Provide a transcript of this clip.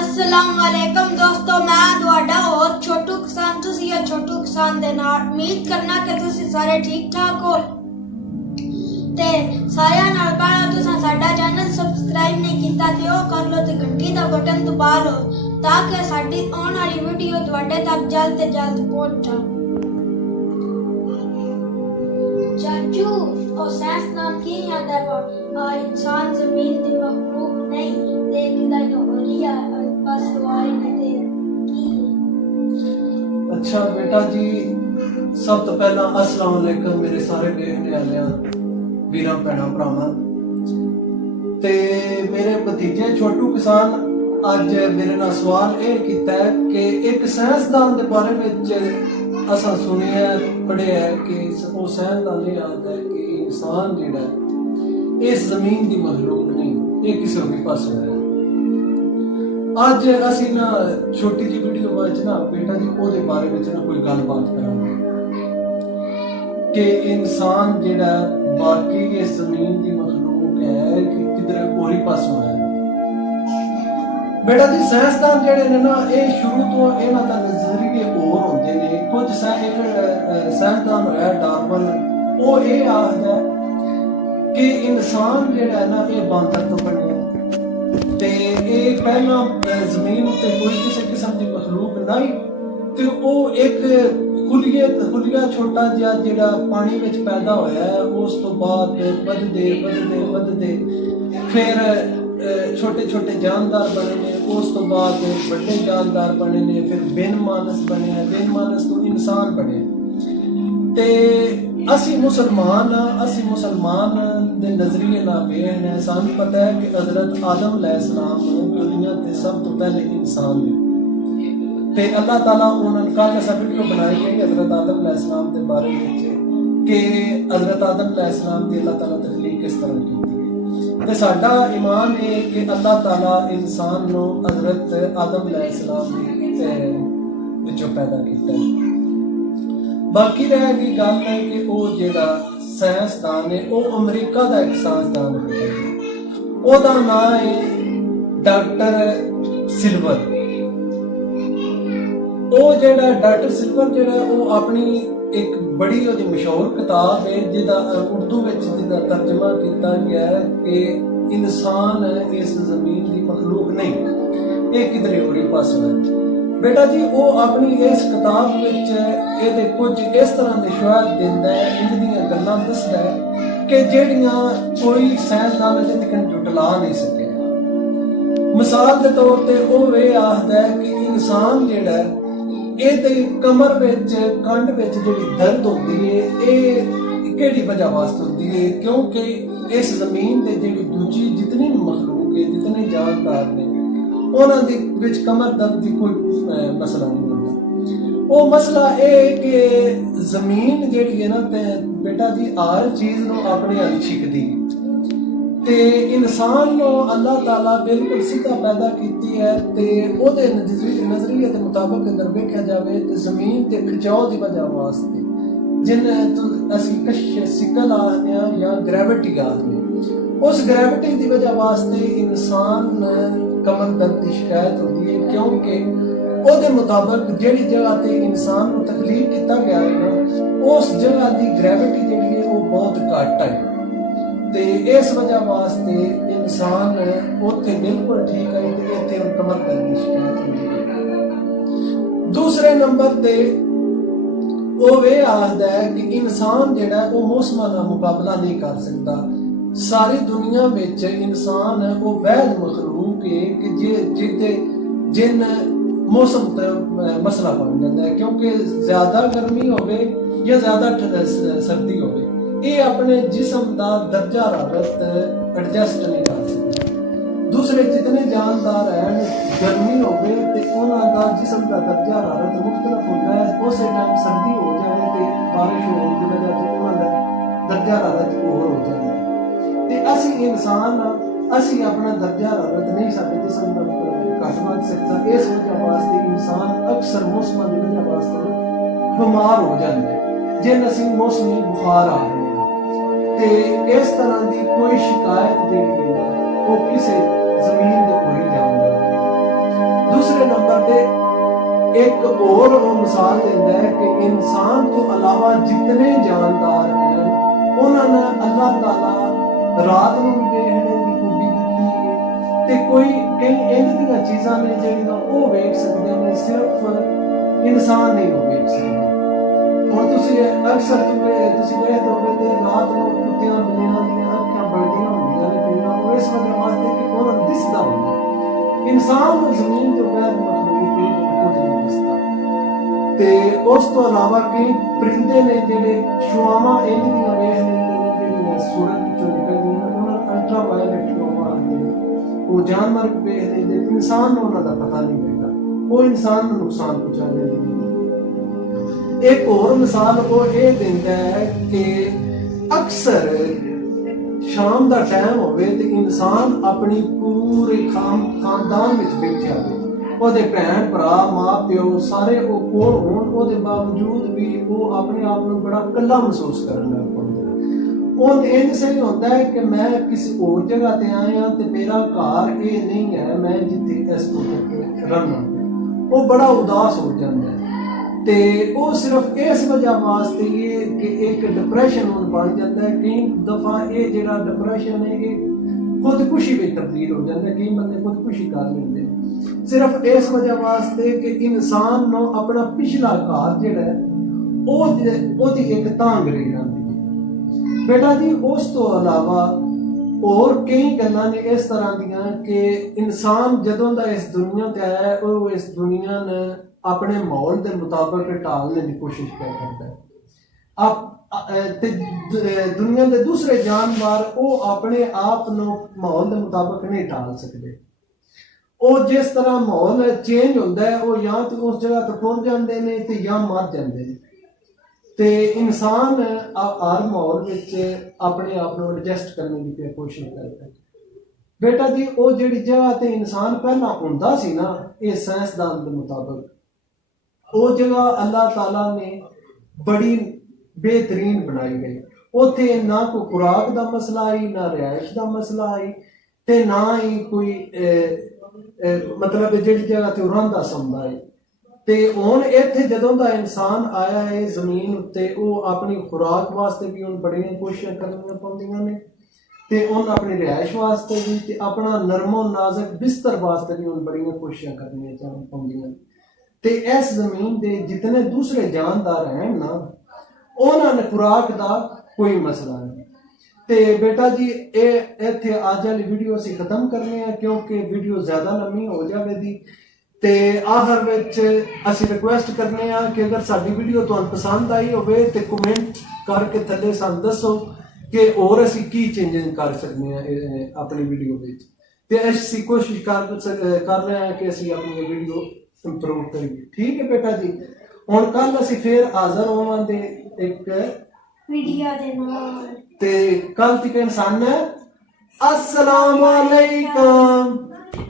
अस्सलामुअलैकुम दोस्तों, मैं ਤੁਹਾਡਾ ਹੋਰ ਛੋਟੂ ਕਿਸਾਨ। ਤੁਸੀਂ ਇਹ ਛੋਟੂ ਕਿਸਾਨ ਦੇ ਨਾਲ ਉਮੀਦ ਕਰਨਾ ਕਿ ਤੁਸੀਂ ਸਾਰੇ ਠੀਕ ਠਾਕ ਹੋ ਤੇ ਸਾਰਿਆਂ ਨਾਲ ਪਹਿਲਾਂ ਤੁਸੀਂ ਸਾਡਾ ਚੈਨਲ ਸਬਸਕ੍ਰਾਈਬ ਨਹੀਂ ਕੀਤਾ ਤੇ ਉਹ ਕਰ ਲਓ ਤੇ ਘੰਟੀ ਦਾ ਬਟਨ ਦਬਾ ਲਓ ਤਾਂ ਕਿ ਸਾਡੀ ਆਉਣ ਵਾਲੀ ਵੀਡੀਓ ਤੁਹਾਡੇ ਤੱਕ ਜਲਦ ਤੋਂ ਜਲਦ ਪਹੁੰਚੇ। चाचू और साइंसदान की याद है इंसान जमीन की मखलूक नहीं देखदा जो होरिया बस वाई ने ते की। अच्छा बेटा जी, सब तो पहला अस्सलाम वालेकुम मेरे सारे देखने वाले वीरां भैणां भरावां ते मेरे भतीजे छोटू किसान अज मेरे नाल सवाल ये कीता है कि एक साइंसदान के बारे में असा सुनिया पढ़िया कि वो साइंसदान ये आखदा है कि इंसान जिहड़ा इस जमीन की मखलूक नहीं, ये किसी होर पासों है। अज असी ना छोटी जी वीडियो विच ना बेटा जी ओहदे बारे में ना कोई गलबात करांगे कि इंसान जिहड़ा बाकी इस जमीन की मखलूक है कि किधरे होर पासों है। बेटा जी साइंसदान जिहड़े ने ना ये शुरू तो इन्हां दा नज़रिए होर होंदे ने। कुछ साइंसदान होया डार्विन, वो ये आखदा कि इंसान जिहड़ा है ना ये बांदर तो बने ते ये पहला जमीन ते कोई किसी किस्म की मखलूक नहीं ते वो एक खुलिया छोटा जिहा जिहड़ा पानी विच पैदा होया है। उस तो बाद बधदे फिर छोटे छोटे जानदार बने ने, उस तो बाद बड़े जानदार बने ने, फिर बिन मानस बने, बिन मानस तो इंसान बने। ते असी मुसलमान दे नजरिए नाल वेखने सानू पता है कि हजरत आदम अलैहिस्सलाम दुनिया ते सब तो पहले इंसान ने ते अल्लाह ताला उन्होंने कल ऐसा वीडियो बनाई है कि हजरत आदम अलैहिस्सलाम के बारे में कि हजरत आदम अलैहिस्सलाम की अल्लाह ताला तख्लीक किस तरह की ते साडा ईमान है कि अल्लाह ताला इंसान नूं हजरत आदम अलैहिस्सलाम दे विचों पैदा कीता है। बाकी रह गई गल है कि वो जिहड़ा साइंसदान है वो अमरीका का एक साइंसदान है, ओहदा नाम है डॉक्टर सिल्वर। वो जिहड़ा डॉक्टर सिल्वर जिहड़ा वो अपनी एक बड़ी ओहदी मशहूर किताब है जिहदा उर्दू विच जिहदा तर्जमा किया गया है कि इंसान इस जमीन की मखलूक नहीं, ये किधरे होरी पासों है। बेटा जी वो अपनी इस किताब विच इहदे कुछ इस तरह के शवाहद दिंदा है, इंज दीयां गल्लां दसदा है कि जिहड़ियां कोई साइंसदान अजे तक जुटला नहीं सके। मिसाल के तौर पर वो ये आखदा है कि इंसान जिहड़ा ये कमर विच कंध विच जिहड़ी दर्द होती है ये किहड़ी वजह वास्ते होती है, क्योंकि इस जमीन ते जिहड़ी दूजी जितनी मखलूक है जितने जानदार ने उन्हां दे विच कमर दर्द की कोई मसला नहीं होता। वो मसला ये कि जमीन जिहड़ी है ना ते बेटा जी हर चीज़ नूं अपने हल छिकदी ते इंसान नूं अल्लाह ताला बिल्कुल सीधा पैदा कीती है ते ओहदे नजरिए के मुताबिक अगर देखा जाए तो जमीन ते खिंचाव की वजह वास्ते जिन्हें असी कश सिकल आखते हैं या ग्रेविटी आखते हैं, उस ग्रेविटी की वजह वास्ते इंसान कमर दर्द की शिकायत होती है, क्योंकि ओहदे मुताबिक जिहड़ी जगह ते इंसान को तकलीफ किया गया है ना उस जगह की ग्रेविटी जिहड़ी है वो बहुत घट है ते इस वजह वास्ते इंसान उत्थे बिल्कुल ठीक है ते इत्थे कमर दर्द की शिकायत होती है। दूसरे नंबर ते वो ये आखदा है कि इंसान जिहड़ा वो मौसमां दा मुकाबला नहीं कर सकता। सारी दुनिया विच इंसान वो वैध मखलूक है कि जिन मौसम ते मसला बन जाता है, क्योंकि ज्यादा गर्मी होवे या ज्यादा सर्दी होवे ये अपने जिस्म का दर्जा हरारत एडजस्ट नहीं कर सकते। दूसरे जितने जानदार हैं गर्मी होवे ते उन्हां दा जिस्म का दर्जा हरारत मुख्तलिफ होता है। उस टाइम सर्दी हो जाए तो बारिश होने की वजह से उन्हां दा दर्जा हरारत होर हो जाता है ते असी इंसान असी अपना दर्जा हरारत नहीं साडे जिस्म का घट बध सकता। इस वजह वास्ते इंसान अक्सर मौसमां की वजह वास्ते बीमार हो जाता है, जिन असी मौसमी बुखार आ रहे ते इस तरह की कोई शिकायत नहीं वो किसी जमीन के पूरी जानदा एक और वो मिसाल देता है कि इंसान तो अलावा जितने जानदार हैं उन्होंने अल्लाह ताला रात ਨੂੰ ਵੇਖਣੇ ਦੀ ਖੂਬੀ ਦਿੱਤੀ ਹੈ ਤੇ ਕੋਈ ਕਈ ਇੰਝ ਦੀਆਂ ਚੀਜ਼ਾਂ ਨੇ ਜਿਹੜੀਆਂ ਉਹ ਵੇਖ ਸਕਦੇ ਨੇ ਸਿਰਫ ਇਨਸਾਨ ਨਹੀਂ ਉਹ ਵੇਖ ਸਕਦਾ। ਹੁਣ ਤੁਸੀਂ ਅਕਸਰ ਤੁਸੀਂ ਵੇਖਦੇ ਹੋਗੇ ਕਿ ਰਾਤ ਨੂੰ ਕੁੱਤਿਆਂ ਬਿੱਲੀਆਂ ਦੀਆਂ ਅੱਖਾਂ ਬਣਦੀਆਂ ਹੁੰਦੀਆਂ ਨੇ ਪਿੰਡਾਂ ਨੂੰ ਇਸ ਵਜ੍ਹਾ ਵਾਸਤੇ ਕਿ ਉਹਨਾਂ ਨੂੰ ਦਿਸਦਾ ਹੁੰਦਾ। ਇਨਸਾਨ ਨੂੰ ਜ਼ਮੀਨ ਤੋਂ ਬਗੈਰ ਮਖਲੂਕ ਕੁਝ ਨਹੀਂ ਦਿਸਦਾ। ਤੇ ਉਸ ਤੋਂ ਇਲਾਵਾ ਕਈ ਪਰਿੰਦੇ ਨੇ ਜਿਹੜੇ ਸ਼ੁਆਵਾਂ ਇੰਝ ਦੀਆਂ ਵੇਖ ਲੈਂਦੇ ਨੇ ਜਿਹੜੀਆਂ ਸੂਰਜ ਵਿੱਚੋਂ ਨਿਕਲਦੀਆਂ ਨੇ ਉਹਨਾਂ ਨੂੰ ਅਲਟਰਾ ਵਾਇਲਟ ਸ਼ੁਆਵਾਂ ਆਉਂਦੇ ਨੇ। ਉਹ ਜਾਨਵਰ ਵੇਖ ਲੈਂਦੇ ਇਨਸਾਨ ਨੂੰ ਉਹਨਾਂ ਦਾ ਪਤਾ ਨਹੀਂ ਲੱਗਦਾ। ਉਹ ਇਨਸਾਨ ਨੂੰ ਨੁਕਸਾਨ ਪਹੁੰਚਾ ਦਿੰਦੇ ਨੇ। एक और मिसाल वो ये देता है कि अक्सर शाम का टाइम होवे ते इंसान अपनी पूरे खानदान विच बैठा हो ओदे भैन भरा मां प्यो सारे वो कोल होण ओदे बावजूद भी वो अपने आप को बड़ा कल्ला महसूस करन लग पैंदा। ਉਹ ਇੰਜ ਸਹੀ ਹੁੰਦਾ ਹੈ ਕਿ ਮੈਂ ਕਿਸੇ ਹੋਰ ਜਗ੍ਹਾ ਤੇ ਆਇਆ ਤੇ ਮੇਰਾ ਘਰ ਇਹ ਨਹੀਂ ਹੈ ਮੈਂ ਜਿੱਥੇ ਇਸ ਤੋਂ ਰਹਿਣਾ। ਉਹ ਬੜਾ ਉਦਾਸ ਹੋ ਜਾਂਦਾ ਹੈ ਤੇ ਉਹ ਸਿਰਫ ਇਸ ਵਜ੍ਹਾ ਵਾਸਤੇ ਇਹ ਕਿ ਇੱਕ ਡਿਪਰੈਸ਼ਨ ਨੂੰ ਬਣ ਜਾਂਦਾ ਹੈ। ਕਈ ਦਫਾ ਇਹ ਜਿਹੜਾ ਡਿਪਰੈਸ਼ਨ ਹੈ ਇਹ ਖੁਦਕੁਸ਼ੀ ਵਿੱਚ ਤਬਦੀਲ ਹੋ ਜਾਂਦਾ ਹੈ। ਕਈ ਬੰਦੇ ਖੁਦਕੁਸ਼ੀ ਕਰ ਲੈਂਦੇ ਨੇ ਸਿਰਫ ਇਸ ਵਜ੍ਹਾ ਵਾਸਤੇ ਕਿ ਇਨਸਾਨ ਨੂੰ ਆਪਣਾ ਪਿਛਲਾ ਘਰ ਜਿਹੜਾ ਹੈ ਉਹਦੀ ਇੱਕ ਤਾਂਘ ਰਹੀ ਜਾਂਦੀ ਹੈ। ਬੇਟਾ ਜੀ ਉਸ ਤੋਂ ਇਲਾਵਾ ਹੋਰ ਕਈ ਗੱਲਾਂ ਨੇ ਇਸ ਤਰ੍ਹਾਂ ਦੀਆਂ ਕਿ ਇਨਸਾਨ ਜਦੋਂ ਦਾ ਇਸ ਦੁਨੀਆ ਤੇ ਆਇਆ ਉਹ ਇਸ ਦੁਨੀਆ ਨੇ अपने माहौल के मुताबिक ढालने की कोशिश करता है। दुनिया के दूसरे जानवर वो अपने आप को माहौल के मुताबिक नहीं ढाल सकते। वो जिस तरह माहौल चेंज होता है वो या तो उस जगह तक पहुंच जाते हैं तो या मर जाते हैं। तो इंसान हर माहौल में अपने आप को एडजस्ट करने की कोशिश करता है। बेटा जी वो जी जगह ते इंसान पहला होंदा सी ना ये साइंसदान के मुताबिक वो जगह अल्लाह ताला ने बड़ी बेहतरीन बनाई गई। उत्थे ना कोई खुराक का मसला आई ना रिहाइश का मसला आई ते ना ही कोई मतलब जिहड़ी जगह ते रहिंदा सौंदा है। ते हुण इत्थे जदों दा इंसान आया है जमीन उत्ते वो अपनी खुराक वास्ते भी हुण बड़ियां कोशिशां करनियां पौंदियां ने ते हुण अपनी रिहाइश वास्ते भी ते अपना नरमो नाजुक बिस्तर वास्ते भी हुण बड़ियां कोशिशां करनियां पौंदियां। ते इस जमीन के जितने दूसरे जानदार हैं ना उन्होंने खुराक का कोई मसला नहीं। तो बेटा जी ये इत्थे अज वाली वीडियो असीं खत्म करने हैं क्योंकि वीडियो ज़्यादा लंबी हो जाएगी। तो आखिर विच असीं रिक्वेस्ट करने हैं कि अगर साडी वीडियो तुहानूं पसंद आई होवे तो कमेंट करके थल्ले सानूं दसो कि होर असीं की चेंजिंग कर सकते हैं अपनी वीडियो विच। ते असीं कोशिश कर रहे हैं कि असीं अपनी वीडियो इंप्रूव करिए। ठीक है बेटा जी हुण कल असीं फिर हाज़र होवांगे एक वीडियो दे नाल। ते कल तक इंसान अस्सलाम वालेकुम।